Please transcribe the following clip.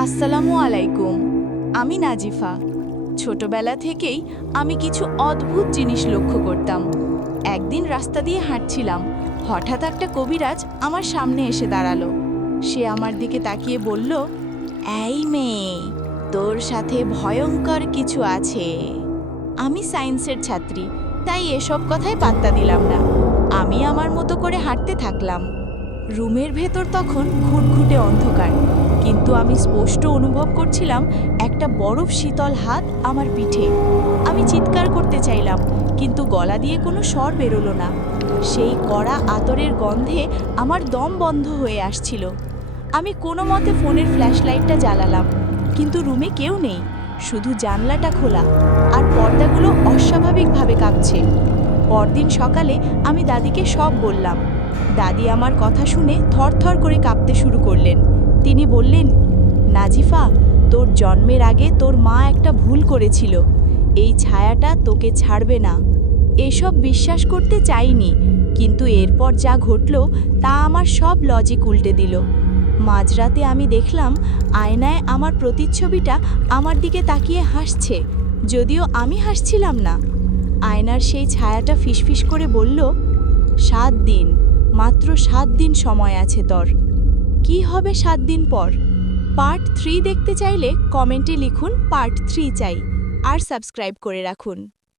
আসসালামু আলাইকুম। আমি নাজিফা। ছোটবেলা থেকেই আমি কিছু অদ্ভুত জিনিস লক্ষ্য করতাম। একদিন রাস্তা দিয়ে হাঁটছিলাম, হঠাৎ একটা কবিরাজ আমার সামনে এসে দাঁড়ালো। সে আমার দিকে তাকিয়ে বলল, এই মেয়ে, তোর সাথে ভয়ঙ্কর কিছু আছে। আমি সায়েন্সের ছাত্রী, তাই এসব কথায় পাত্তা দিলাম না। আমি আমার মতো করে হাঁটতে থাকলাম। রুমের ভেতর তখন ঘুটঘুটে অন্ধকার, কিন্তু আমি স্পষ্ট অনুভব করছিলাম একটা বরফ শীতল হাত আমার পিঠে। আমি চিৎকার করতে চাইলাম, কিন্তু গলা দিয়ে কোনো স্বর বেরোলো না। সেই কড়া আতরের গন্ধে আমার দম বন্ধ হয়ে আসছিল। আমি কোনো মতে ফোনের ফ্ল্যাশলাইটটা জ্বালালাম, কিন্তু রুমে কেউ নেই, শুধু জানলাটা খোলা আর পর্দাগুলো অস্বাভাবিকভাবে কাঁপছে। পরদিন সকালে আমি দাদিকে সব বললাম। দাদি আমার কথা শুনে থরথর করে কাঁপতে শুরু করলেন। তিনি বললেন, নাজিফা, তোর জন্মের আগে তোর মা একটা ভুল করেছিল। এই ছায়াটা তোকে ছাড়বে না। এসব বিশ্বাস করতে চাইনি, কিন্তু এরপর যা ঘটল তা আমার সব লজিক উল্টে দিল। মাঝরাতে আমি দেখলাম আয়নায় আমার প্রতিচ্ছবিটা আমার দিকে তাকিয়ে হাসছে, যদিও আমি হাসছিলাম না। আয়নার সেই ছায়াটা ফিসফিস করে বলল, 7 দিন, মাত্র 7 দিন সময় আছে তোর। কি হবে 7 দিন পর? পার্ট 3 দেখতে চাইলে কমেন্টে লিখুন পার্ট 3 চাই, আর সাবস্ক্রাইব করে রাখুন।